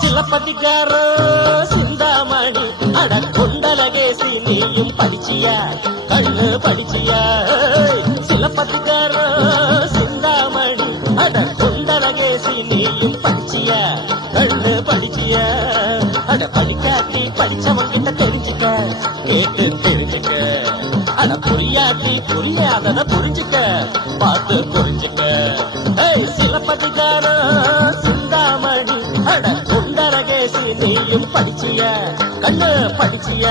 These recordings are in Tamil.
சிலப்பதிகார சிந்தாமணி அட கொண்டலகேசி நீயும் படிச்சியா கண்ணு படிச்சியா சிலப்பதிகார சிந்தாமணி அட கொண்டலகேசி நீயும் படிச்சிய கண்ணு படிச்சிய. அட படிக்காட்டி படிச்சவங்க கிட்ட தெரிஞ்சுக்க கேட்டு தெரிஞ்சுக்க. அட புரியாட்டி புரியாதத புரிஞ்சுக்க பார்த்து புரிஞ்சுக்க. ஏய் சிலப்பதிகார சிந்தாமணி அட குண்டரகேசி நீயும் படிச்சிய கண்ணு படிச்சிய.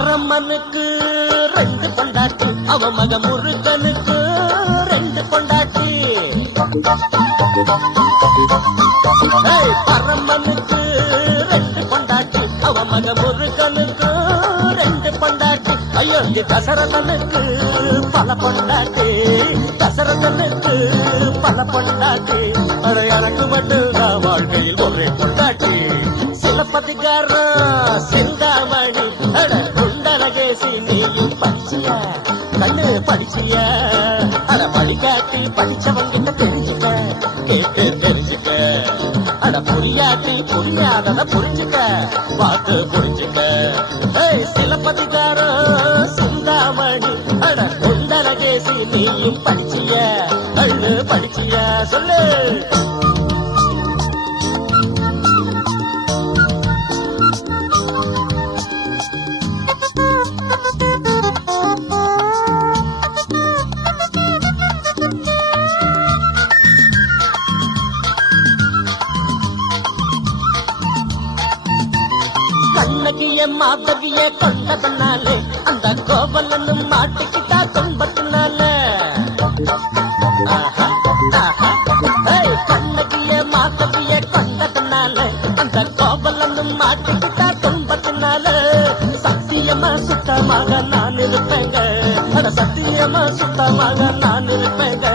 அரமனுக்கு ரெண்டு பொண்டாட்டி அவ மக முருகனுக்கு ரெண்டு பொண்டாட்டி. பரமனுக்கு ரெண்டு பொண்டாட்டி அவ மக முருகனுக்கு ரெண்டு பொண்டாட்டி. ஐயோ இங்க தசரதனுக்கு பல பொண்டாட்டி. தசரதனுக்கு பல பொண்டாட்டி. அதை எனக்கு மட்டும் நான் வாழ்க்கையில் ஒரே பொண்டாட்டி. சிலப்பதிகாரம் சில அட படிக்காட்டி படிச்சவங்கிட்ட தெரிஞ்சுக்க. கேட்டு தெரிஞ்சுக்க. அட புரியாட்டி புரியாதத புரிஞ்சுக்க. பார்த்து புரிஞ்சுக்க. சிலப்பதிகாரோ சுந்தாமணி. அட குண்டலகேசி நீயும் படிச்சிய. அழு படிச்சிய சொல்லு. உலகிய மாதவிய கொண்டதனாலே அந்த கோவலன்னு மாட்டிக்கிட்டா துன்பத்தினால. கண்ணகிய மாதவிய கொண்டதனால அந்த கோவலன்னு மாட்டிக்கிட்டா துன்பத்தினால. சத்தியமா சுத்தமாக நான் இருப்பேங்க. அட சத்தியமா சுத்தமாக நான் இருப்பேங்க.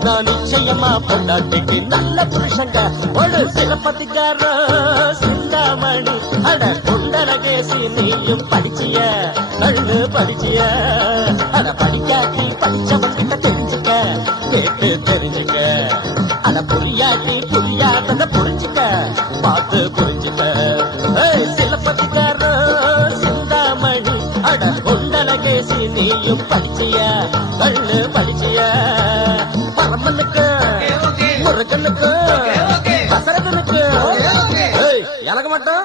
நான் நிச்சயமா பொண்டாட்டிக்கு நல்ல புருஷங்க. ஒரு சிலப்பதிகார சிந்தாமணி. அட குண்டலகேசி நீயும் படிச்சிய கண்ணு படிச்சிய. அட படிக்காட்டி படிச்சவன் கிட்ட தெரிஞ்சுக்க கேட்டு தெரிஞ்சுக்க. அட புரியாட்டி புரியாதத புரிஞ்சுக்க பார்த்து புரிஞ்சுக்க. ஏய், சிலப்பதிகார சிந்தாமணி அட குண்டலகேசி நீயும் படிச்சிய கண்ணு படிச்சிய. பரமனுக்கு முருகனுக்கு. ஏய், எனக்கு மட்டும்.